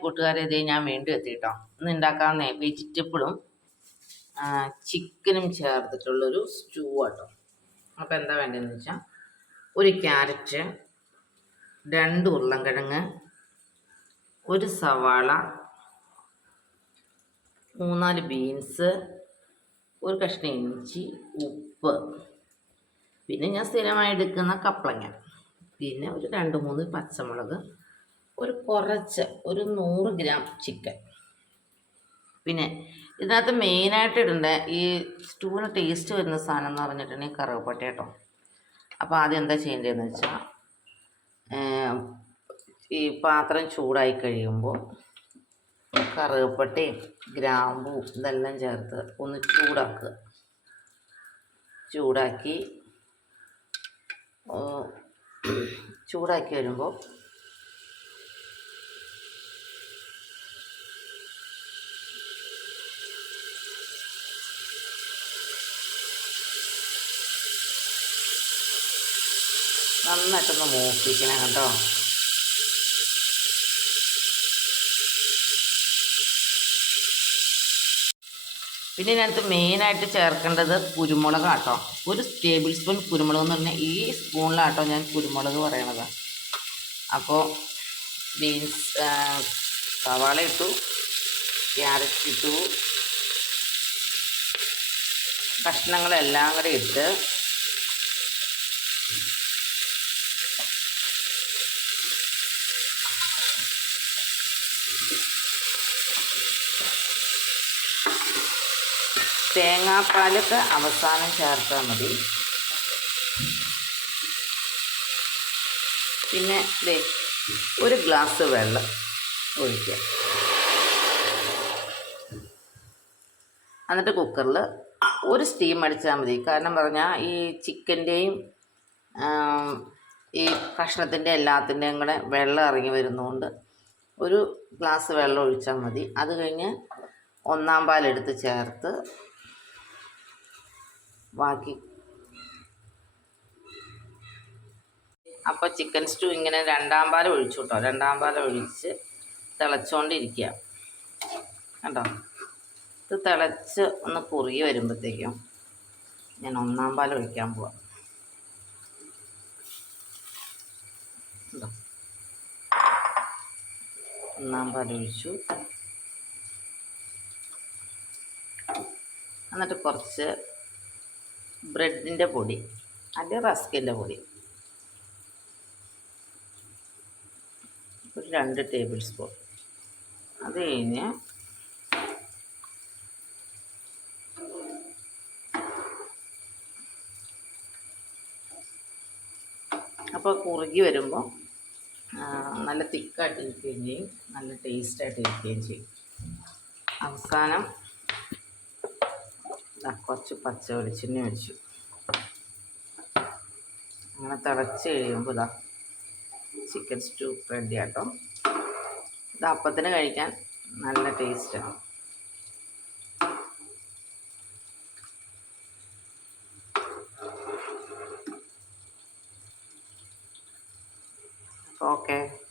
കൂട്ടുകാരെ ഇതേ ഞാൻ വീണ്ടും എത്തിയിട്ടോ ഇന്ന് ഉണ്ടാക്കാവുന്ന വെജിറ്റബിളും ചിക്കനും ചേർത്തിട്ടുള്ളൊരു സ്റ്റൂ ആട്ടോ. അപ്പോൾ എന്താ വേണ്ടതെന്ന് വെച്ചാൽ ഒരു ക്യാരറ്റ് രണ്ട് ഉരുളൻകിഴങ്ങ് ഒരു സവാള മൂന്നാൽ ബീൻസ് ഒരു കഷ്ണം ഇഞ്ചി ഉപ്പ്. പിന്നെ ഞാൻ സ്ഥിരമായി എടുക്കുന്ന കപ്പളങ്ങ പിന്നെ ഒരു രണ്ട് മൂന്ന് പച്ചമുളക് ഒരു കുറച്ച് ഒരു നൂറ് ഗ്രാം ചിക്കൻ പിന്നെ ഇതിനകത്ത് മെയിനായിട്ട് ഇടേണ്ട ഈ സ്റ്റൂവിന് ടേസ്റ്റ് വരുന്ന സാധനം എന്ന് പറഞ്ഞിട്ടുണ്ടെങ്കിൽ കറുവപ്പട്ട കേട്ടോ അപ്പോൾ ആദ്യം എന്താ ചെയ്യേണ്ടതെന്ന് വെച്ചാൽ ഈ പാത്രം ചൂടായി കഴിയുമ്പോൾ കറുവപ്പട്ടയും ഗ്രാമ്പും ഇതെല്ലാം ചേർത്ത് ഒന്ന് ചൂടാക്കുക. ചൂടാക്കി ചൂടാക്കി വരുമ്പോൾ നന്നായിട്ടൊന്ന് മൂപ്പിക്കണം കേട്ടോ. പിന്നെ ഇതിനകത്ത് മെയിനായിട്ട് ചേർക്കേണ്ടത് കുരുമുളക് കേട്ടോ ഒരു ടേബിൾ സ്പൂൺ കുരുമുളക് എന്ന് പറഞ്ഞാൽ ഈ സ്പൂണിലാട്ടോ ഞാൻ കുരുമുളക് പറയണത്. അപ്പോൾ ബീൻസ് സവാള ഇട്ടു ക്യാരറ്റ് ഇട്ടു കഷ്ണങ്ങളെല്ലാം കൂടെ ഇട്ട് തേങ്ങാപ്പാലൊക്കെ അവസാനം ചേർത്താൽ മതി. പിന്നെ ദേ ഒരു ഗ്ലാസ് വെള്ളം ഒഴിക്കുക. എന്നിട്ട് കുക്കറിൽ ഒരു സ്റ്റീം അടിച്ചാൽ മതി. കാരണം പറഞ്ഞാൽ ഈ ചിക്കന്റെയും ഈ കഷ്ണത്തിന്റെ എല്ലാത്തിന്റെയും കൂടെ വെള്ളം ഇറങ്ങി വരുന്നതുകൊണ്ട് ഒരു ഗ്ലാസ് വെള്ളം ഒഴിച്ചാൽ മതി. അത് കഴിഞ്ഞ് ഒന്നാം പാലെടുത്ത് ചേർത്ത് ബാക്കി അപ്പോൾ ചിക്കൻ സ്റ്റൂ ഇങ്ങനെ രണ്ടാം പാൽ ഒഴിച്ചു കേട്ടോ. രണ്ടാം പാൽ ഒഴിച്ച് തിളച്ചുകൊണ്ടിരിക്കുക കണ്ടോ? ഇത് തിളച്ച് ഒന്ന് കുറുകി വരുമ്പോഴത്തേക്കും ഞാൻ ഒന്നാം പാൽ ഒഴിക്കാൻ പോവാം. ഒന്നാം പാൽ ഒഴിച്ചു എന്നിട്ട് കുറച്ച് ബ്രെഡിന്റെ പൊടി അല്ലെ റസ്കിന്റെ പൊടി. ഒരു രണ്ട് ടേബിൾ സ്പൂൺ. അത് കഴിഞ്ഞ് അപ്പോൾ കുറുകി വരുമ്പോൾ നല്ല തിക്കായിട്ട് ഇരിക്കുകയും ചെയ്യും. നല്ല ടേസ്റ്റായിട്ട് ഇരിക്കുകയും ചെയ്യും. അവസാനം കുറച്ച് പച്ച വെളിച്ചെണ്ണ ഒഴിച്ചു. അങ്ങനെ തിളച്ച് കഴിയുമ്പോൾ ഇതാ ചിക്കൻ സ്റ്റൂ റെഡി ആട്ടോ ഇത് അപ്പത്തിന് കഴിക്കാൻ നല്ല ടേസ്റ്റാണ്. Okay.